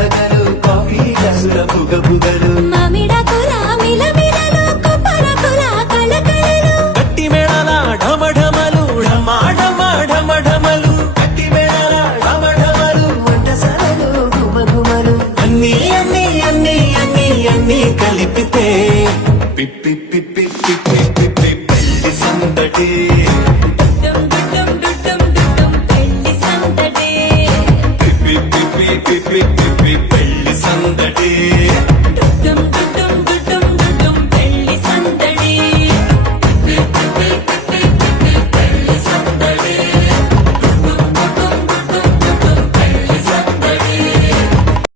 కలకలు coffee గ్లాసుల బుగ బుగలు మామిడాకుల మిలమిలలు కొబ్బరాకుల కళకళలు గట్టి మేళాల ఢమఢమలు ఢమా ఢమా ఢమఢమలు గట్టి మేళాల ఢమఢమలు వంటసాలలు గుమగుమలు అన్నీ అన్నీ అన్నీ అన్నీ అన్నీ కలిపితే పిప్పి పిప్పి పిప్పి పిప్పి పెళ్లి సందడి డుడ్డం డుడ్డం డుడ్డం డుడ్డం పెళ్లి సందడి పిప్పి పిప్పి పిప్పి పిప్పి పెళ్లి సందడి డుడ్డం డుడ్డం